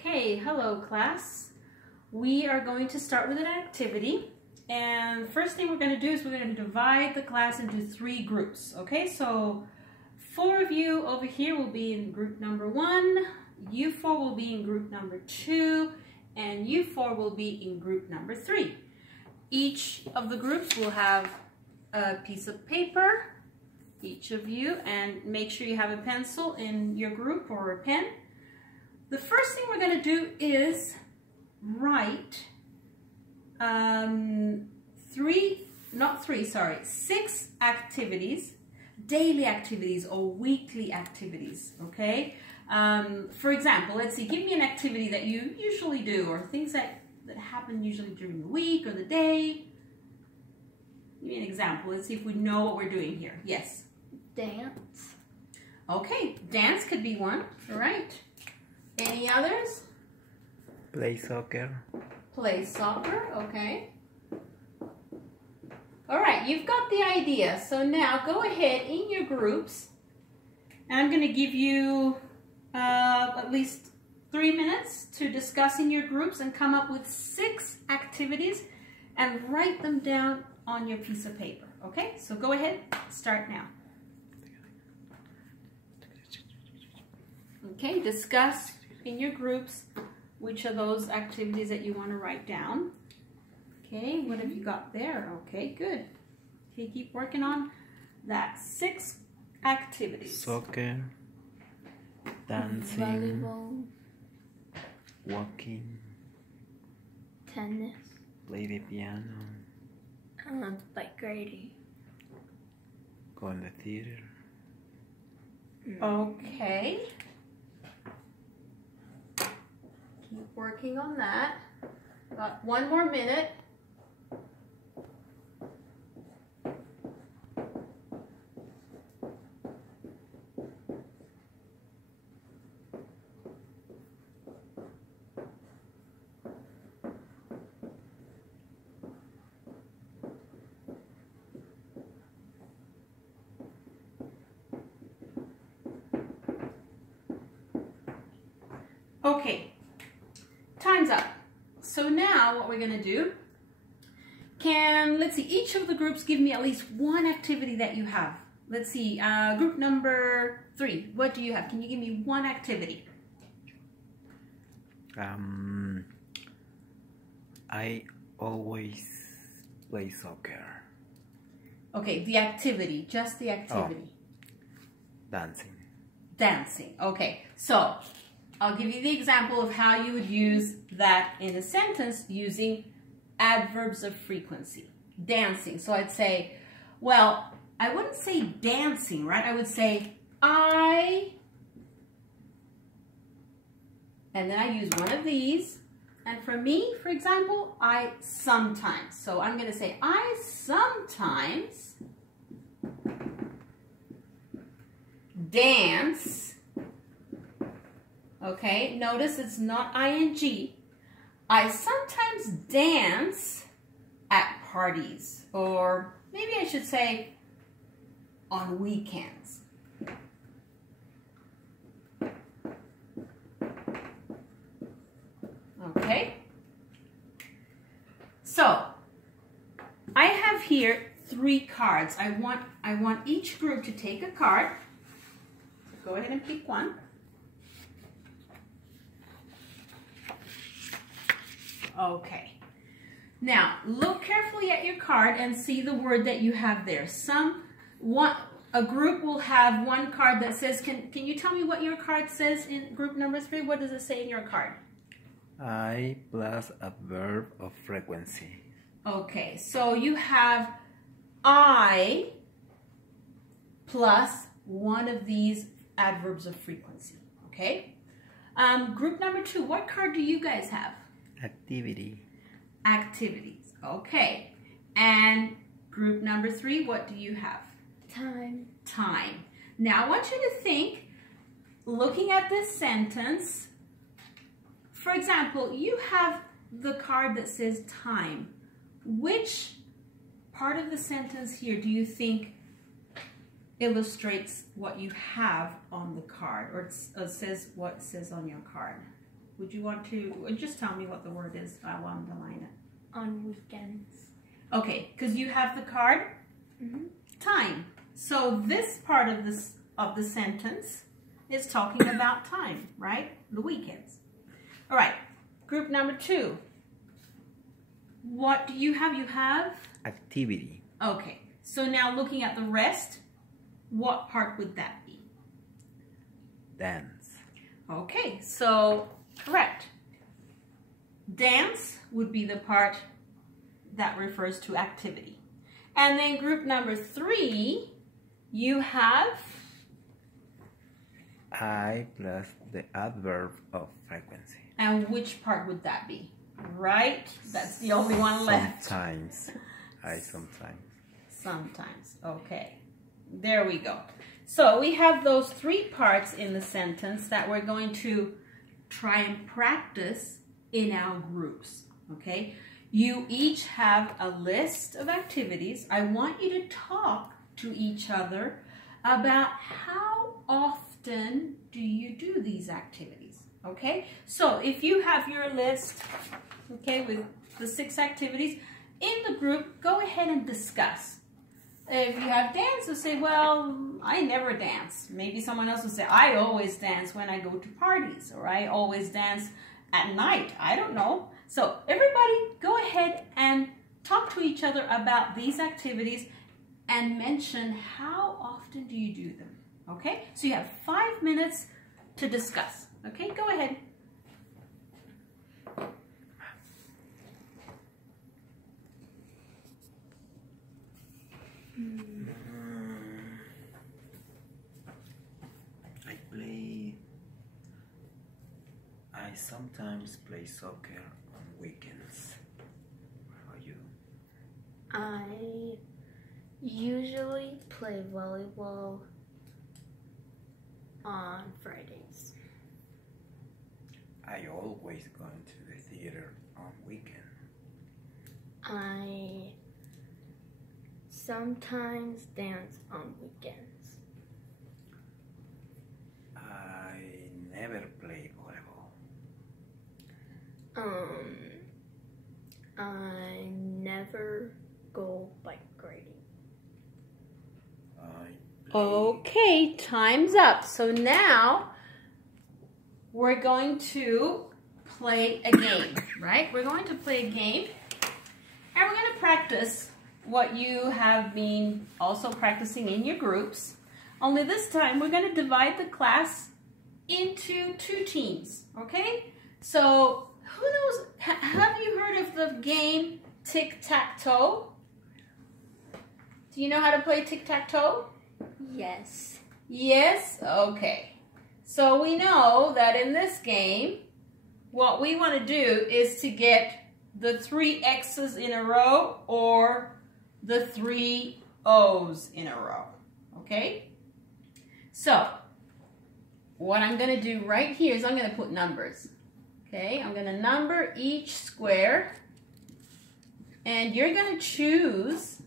Okay, hello class. We are going to start with an activity, and the first thing we're going to do is we're going to divide the class into 3 groups. Okay, so 4 of you over here will be in group number 1, you 4 will be in group number 2, and you 4 will be in group number 3. Each of the groups will have a piece of paper, each of you, and make sure you have a pencil in your group or a pen. The first thing we're going to do is write 6 activities, daily activities or weekly activities, okay? For example, let's see, give me an activity that you usually do or things that happen usually during the week or the day. Give me an example. Let's see if we know what we're doing here. Yes? Dance. Okay, dance could be one, all right. Any others? Play soccer. Play soccer, okay. All right, you've got the idea. So now go ahead in your groups, and I'm going to give you at least 3 minutes to discuss in your groups and come up with 6 activities and write them down on your piece of paper, okay? So go ahead, start now. Okay, discuss in your groups which are those activities that you want to write down. Okay, what have you got there? Okay, good. Okay, keep working on that. 6 activities. Soccer, dancing, Volleyball, walking, tennis, play the piano, bike riding. go in the theater. Okay. Keep working on that. Got 1 more minute. Okay, time's up. So now what we're going to do, let's see, each of the groups give me at least 1 activity that you have. Let's see, group number 3, what do you have? Can you give me 1 activity? I always play soccer. Okay, the activity, just the activity. Dancing. Dancing, okay. So, I'll give you the example of how you would use that in a sentence using adverbs of frequency. Dancing. So I'd say, well, I wouldn't say dancing, right? I would say I, and then I use one of these. And for me, for example, I sometimes. So I'm going to say I sometimes dance. Okay, notice it's not ing. I sometimes dance at parties, or maybe I should say on weekends. Okay, so I have here 3 cards. I want each group to take a card. So go ahead and pick one. Okay, now look carefully at your card and see the word that you have there. A group will have 1 card that says, can you tell me what your card says in group number 3? What does it say in your card? I plus a verb of frequency. Okay, so you have I plus one of these adverbs of frequency, okay? Group number 2, what card do you guys have? Activity. Activities. Okay. And group number 3, what do you have? Time. Time. Now I want you to think, looking at this sentence, for example, you have the card that says time. Which part of the sentence here do you think illustrates what you have on the card, or it says what it says on your card? Would you want to just tell me what the word is? I'll underline it. On weekends. Okay, because you have the card. Time. So this part of the sentence is talking about time, right? The weekends. All right. Group number 2. What do you have? You have Activity. Okay. So now looking at the rest, what part would that be? Dance. Okay, so correct. Dance would be the part that refers to activity. And then group number 3, you have I plus the adverb of frequency. and which part would that be? Right? That's the only one left. Sometimes. Sometimes. Sometimes. Okay. There we go. So we have those 3 parts in the sentence that we're going to try and practice in our groups. Okay? You each have a list of activities. I want you to talk to each other about how often do you do these activities. Okay? So if you have your list, okay, with the 6 activities, in the group, go ahead and discuss. If you have dance, you'll say, well, I never dance. Maybe someone else will say, I always dance when I go to parties, or I always dance at night. I don't know. So everybody go ahead and talk to each other about these activities and mention how often do you do them. Okay? So you have 5 minutes to discuss. Okay? Go ahead. I sometimes play soccer on weekends. How about you? I usually play volleyball on Fridays. I always go to the theater on weekend. I sometimes dance on weekends. I never play volleyball. I never go bike riding. Okay, time's up. So now we're going to play a game, right? We're going to play a game and we're going to practice what you have been also practicing in your groups. Only this time we're going to divide the class into 2 teams, okay? So who knows, have you heard of the game tic-tac-toe? Do you know how to play tic-tac-toe? Yes. Yes? Okay. So we know that in this game, what we want to do is to get the 3 X's in a row or the 3 O's in a row. Okay? So, what I'm going to do right here is I'm going to put numbers. Okay? I'm going to number each square. And you're going to choose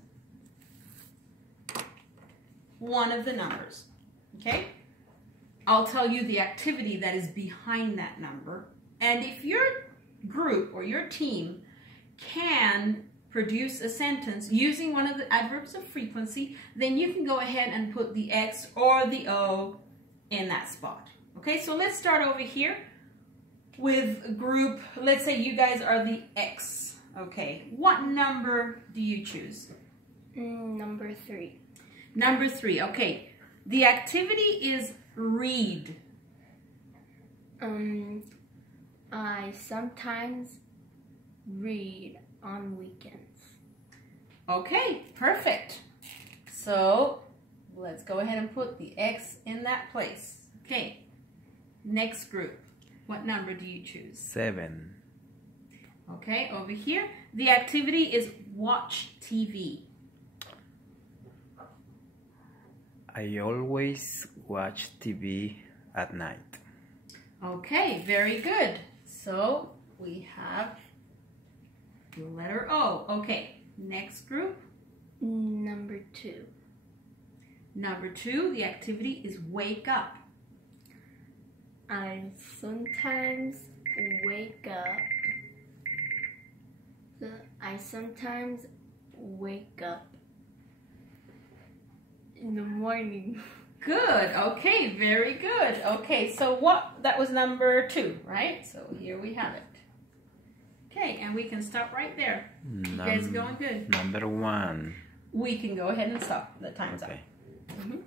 one of the numbers. Okay? I'll tell you the activity that is behind that number. And if your group or your team can produce a sentence using one of the adverbs of frequency, then you can go ahead and put the X or the O in that spot. Okay, so let's start over here with group, let's say you guys are the X. Okay, what number do you choose? Number 3. Number 3, okay. The activity is read. I sometimes read on weekends. Okay, perfect. So let's go ahead and put the X in that place. Okay, next group. What number do you choose? 7. Okay, over here. The activity is watch TV. I always watch TV at night. Okay, very good. So we have the letter O. Okay, next group. Number 2. Number 2, the activity is wake up. I sometimes wake up. I sometimes wake up in the morning. Good. Okay, very good. Okay, so that was number 2, right? So here we have it. Okay, and we can stop right there. You guys going good? Number 1. We can go ahead and stop. The time's up. Okay. Mm-hmm.